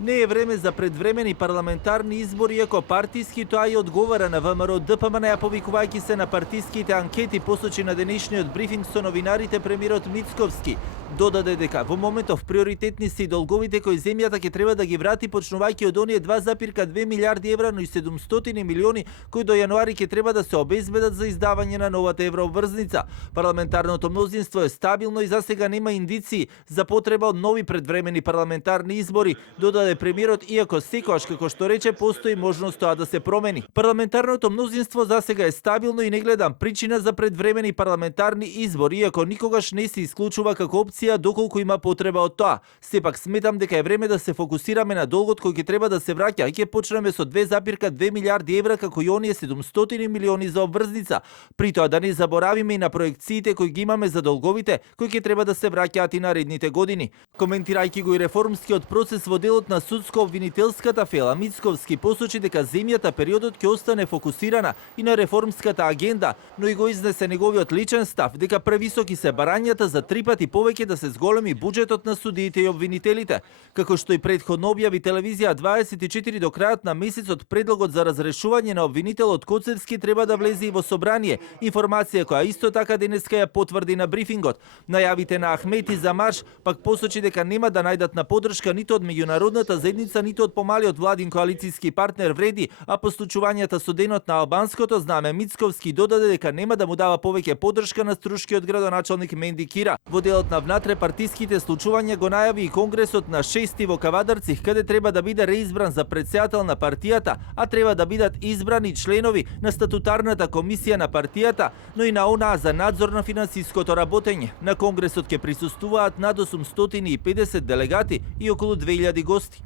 Не е време за предвремени парламентарни избори, иако партиски, тоа и одговара на ВМРО ДПМН, повикувајќи се на партиските анкети, посочи на денешниот брифинг со новинарите премиерот Мицковски. Додаде дека во моментов приоритетни се и долговите кои земјата ќе треба да ги врати, почнувајќи од оние 2,2 милиарди евра, но и 700 милиони кои до јануари ќе треба да се обезбедат за издавање на новата еврообврзница. Парламентарното мнозинство е стабилно и засега нема индиции за потреба од нови предвремени парламентарни избори, додаде премиерот, иако секогаш, како што рече, постои можност тоа да се промени. Парламентарното мнозинство засега е стабилно и не гледам причина за предвремени парламентарни избори, иако никогаш не се исклучува како опција доколку има потреба од тоа. Сепак сметам дека е време да се фокусираме на долгот кој ќе треба да се враќа и ќе почнеме со 2,2 милиарди евра како и оние 700 милиони за обврзница. При тоа да не заборавиме и на проекциите кои ги имаме за долговите, кои ќе треба да се враќаат и наредните години. Коментирајќи го и реформскиот процес во делот на судско-обвинителската фела, Мицковски посочи дека земјата периодот ќе остане фокусирана и на реформската агенда, но и го изнесе неговиот личен став дека превисоки се барањата за 3 пати повеќе да се зголеми буџетот на судиите и обвинителите. Како што и претходно објави телевизија 24 до крајот на месецот, предлогот за разрешување на обвинителот Коцевски треба да влезе и во собрание, информација која исто така денеска ја потврди на брифингот. Најавите на Ахмети за марш пак посочи дека нема да најдат на поддршка ниту од меѓународната заедница, ниту од помалиот владин коалицијски партнер Вреди, а по случувањата со денот на албанското знаме, Мицковски додаде дека нема да му дава повеќе поддршка на струшкиот градоначалник Менди Кира. Во делот на внатре партиските случувања го најави и конгресот на 6 во Кавадарци, каде треба да биде реизбран за претседател на партијата, а треба да бидат избрани членови на статутарната комисија на партијата, но и на онаа за надзор на финансиското работење. На конгресот ќе присуствуваат над 850 делегати и околу 2000 гости.